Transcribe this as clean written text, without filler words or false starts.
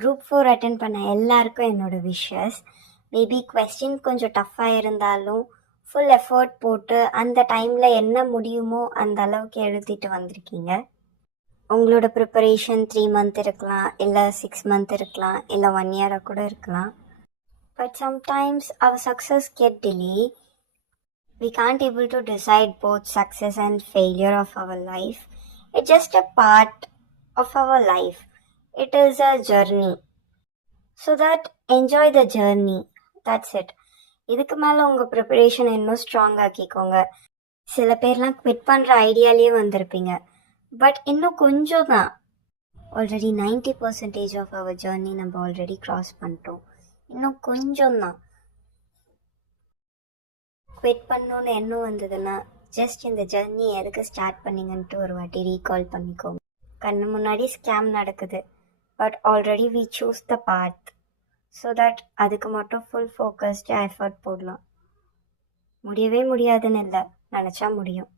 Group 4 attend பண்ண எல்லாருக்கும் என்னோட விஷஸ். மேபி கொஸ்டின் கொஞ்சம் டஃப்பாக இருந்தாலும் ஃபுல் எஃபர்ட் போட்டு அந்த டைமில் என்ன முடியுமோ அந்த அளவுக்கு எழுதிட்டு வந்திருக்கீங்க. உங்களோட ப்ரிப்பரேஷன் 3 மந்த் இருக்கலாம், இல்லை 6 மந்த் இருக்கலாம், இல்லை 1 இயராக கூட இருக்கலாம். But sometimes our success get delay. We can't able to decide both success and failure of our life. It's just a part of our life. It is a journey. So that enjoy the journey. That's it. இதுக்கு மேலே உங்கள் preparation இன்னும் strong ஆக்கிக்கோங்க. சில பேர்லாம் quit பண்ணுற ஐடியாலேயே வந்திருப்பீங்க. But இன்னும் கொஞ்சம் தான். ஆல்ரெடி 90% ஆஃப் அவர் ஜேர்னி நம்ம ஆல்ரெடி க்ராஸ் பண்ணிட்டோம். இன்னும் கொஞ்சம் தான். குவிட் பண்ணணுன்னு எண்ணம் வந்ததுன்னா ஜஸ்ட் இந்த ஜர்னி எதுக்கு ஸ்டார்ட் பண்ணிங்கன்ட்டு ஒரு வாட்டி ரீகால் பண்ணிக்கோங்க. கண்ணு முன்னாடி ஸ்கேம் நடக்குது, but already we choose the path. So that அதுக்கு மட்டும் ஃபுல் ஃபோக்கஸ்டாக எஃபர்ட் போடலாம். முடியவே முடியாதுன்னு இல்லை, நினச்சா முடியும்.